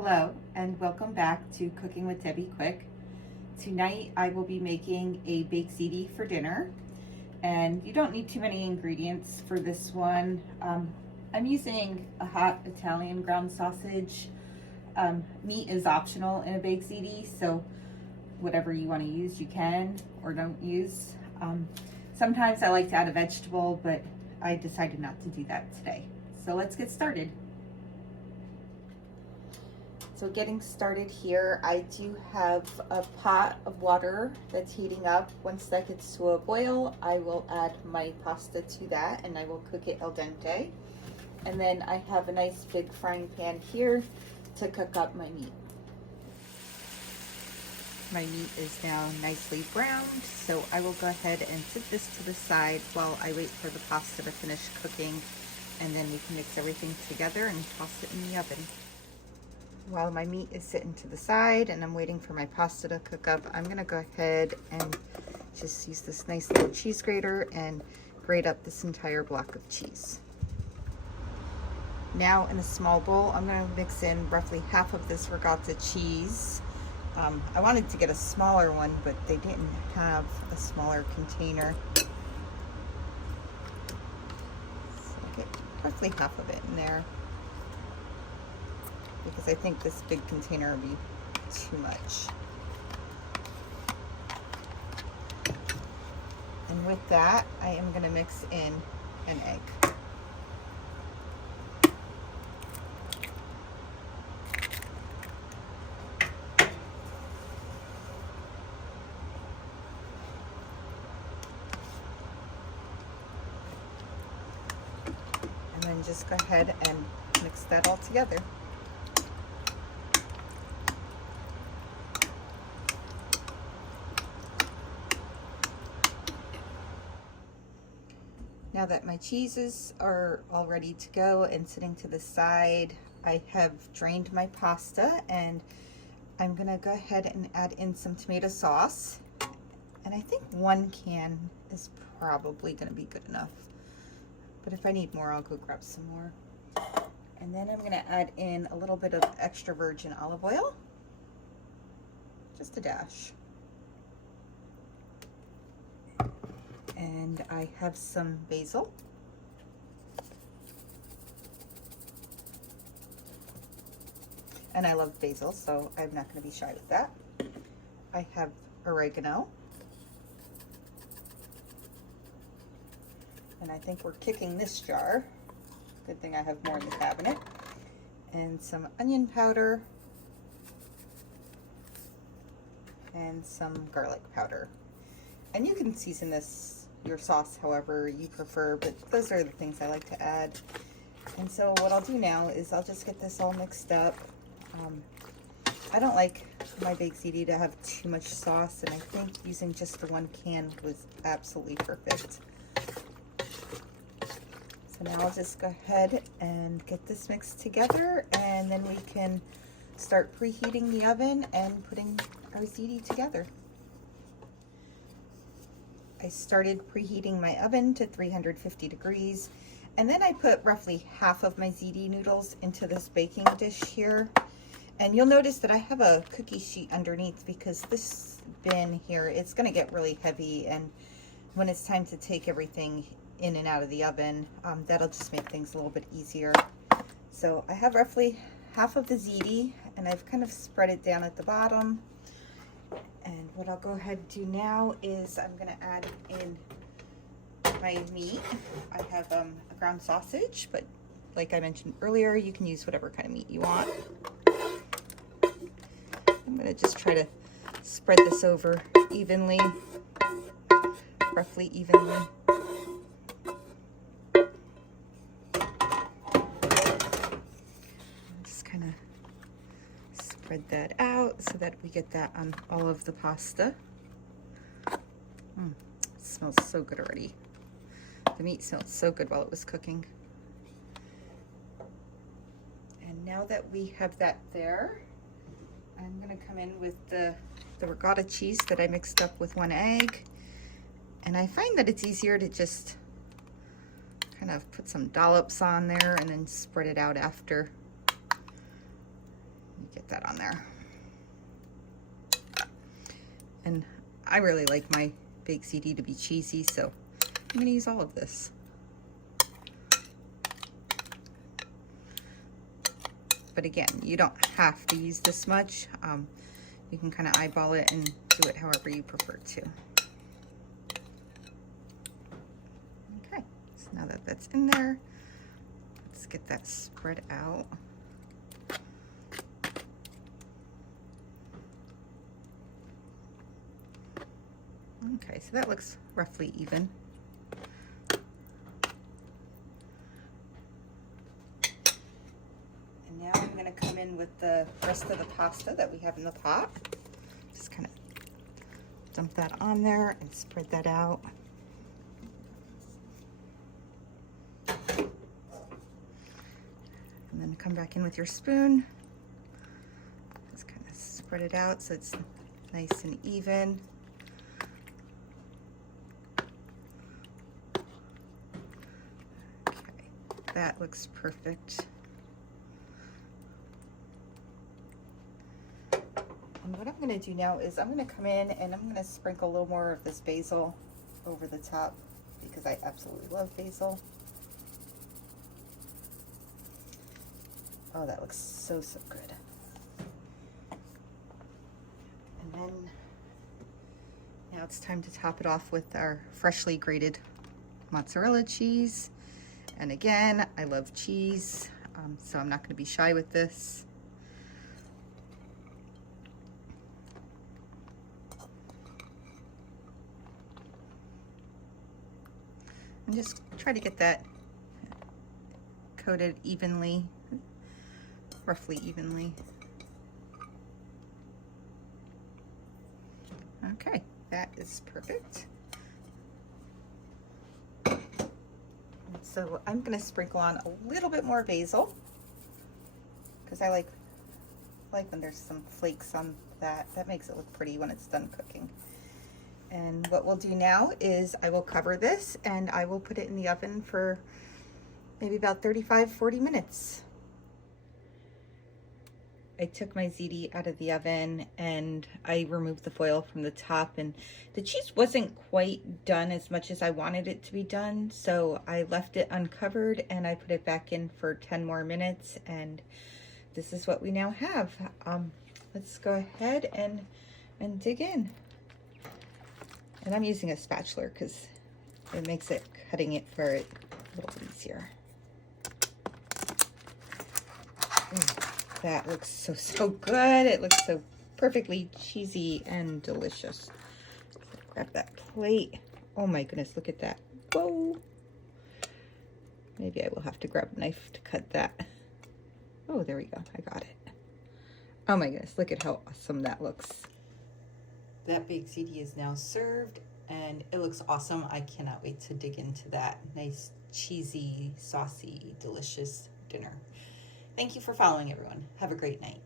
Hello and welcome back to Cooking with Debbie Quick. Tonight I will be making a baked ziti for dinner, and you don't need too many ingredients for this one. I'm using a hot Italian ground sausage. Meat is optional in a baked ziti, so whatever you want to use you can or don't use. Sometimes I like to add a vegetable, but I decided not to do that today. So let's get started. So getting started here, I do have a pot of water that's heating up. Once that gets to a boil, I will add my pasta to that and I will cook it al dente. And then I have a nice big frying pan here to cook up my meat. My meat is now nicely browned, so I will go ahead and set this to the side while I wait for the pasta to finish cooking, and then we can mix everything together and toss it in the oven. While my meat is sitting to the side and I'm waiting for my pasta to cook up, I'm gonna go ahead and just use this nice little cheese grater and grate up this entire block of cheese. Now in a small bowl, I'm gonna mix in roughly half of this ricotta cheese. I wanted to get a smaller one, but they didn't have a smaller container. So I'll get roughly half of it in there, because I think this big container would be too much. And with that, I am going to mix in an egg. And then just go ahead and mix that all together. Now that my cheeses are all ready to go and sitting to the side, I have drained my pasta and I'm gonna go ahead and add in some tomato sauce. And I think 1 can is probably gonna be good enough. But if I need more, I'll go grab some more. And then I'm gonna add in a little bit of extra virgin olive oil, just a dash. And I have some basil. And I love basil, so I'm not going to be shy with that. I have oregano. And I think we're kicking this jar. Good thing I have more in the cabinet. And some onion powder. And some garlic powder. And you can season your sauce however you prefer, but those are the things I like to add. And so what I'll do now is I'll just get this all mixed up. I don't like my baked ziti to have too much sauce, and I think using just the 1 can was absolutely perfect. So now I'll just go ahead and get this mixed together, and then we can start preheating the oven and putting our ziti together. I started preheating my oven to 350 degrees, and then I put roughly half of my ziti noodles into this baking dish here. And you'll notice that I have a cookie sheet underneath, because this bin here, it's gonna get really heavy, and when it's time to take everything in and out of the oven, that'll just make things a little bit easier. So I have roughly half of the ziti, and I've kind of spread it down at the bottom. And what I'll go ahead and do now is I'm going to add in my meat. I have a ground sausage, but like I mentioned earlier, you can use whatever kind of meat you want. I'm going to just try to spread this over evenly, roughly evenly. Just kind of spread that out so that we get that on all of the pasta. It smells so good already. The meat smelled so good while it was cooking. And now that we have that there, I'm gonna come in with the ricotta cheese that I mixed up with 1 egg. And I find that it's easier to just kind of put some dollops on there and then spread it out after. You Get that on there. And I really like my baked ziti to be cheesy, so I'm gonna use all of this. But again, you don't have to use this much. You can kind of eyeball it and do it however you prefer to. Okay, so now that that's in there, let's get that spread out. Okay, so that looks roughly even. And now I'm gonna come in with the rest of the pasta that we have in the pot. Just kind of dump that on there and spread that out. And then come back in with your spoon. Just kind of spread it out so it's nice and even. That looks perfect. And what I'm going to do now is I'm going to come in and I'm going to sprinkle a little more of this basil over the top because I absolutely love basil. Oh, that looks so, so good. And then now it's time to top it off with our freshly grated mozzarella cheese. And again, I love cheese, so I'm not going to be shy with this. And just try to get that coated evenly, roughly evenly. Okay, that is perfect. So I'm going to sprinkle on a little bit more basil because I like when there's some flakes on that. That makes it look pretty when it's done cooking. And what we'll do now is I will cover this and I will put it in the oven for maybe about 35-40 minutes. I took my ziti out of the oven and I removed the foil from the top, and the cheese wasn't quite done as much as I wanted it to be done, so I left it uncovered and I put it back in for 10 more minutes, and this is what we now have. Let's go ahead and dig in. And I'm using a spatula because it makes it cutting it for it a little easier. That looks so, so good. It looks so perfectly cheesy and delicious. Grab that plate. Oh my goodness, look at that. Whoa. Maybe I will have to grab a knife to cut that. Oh, there we go. I got it. Oh my goodness, look at how awesome that looks. That baked ziti is now served and it looks awesome. I cannot wait to dig into that nice, cheesy, saucy, delicious dinner. Thank you for following, everyone. Have a great night.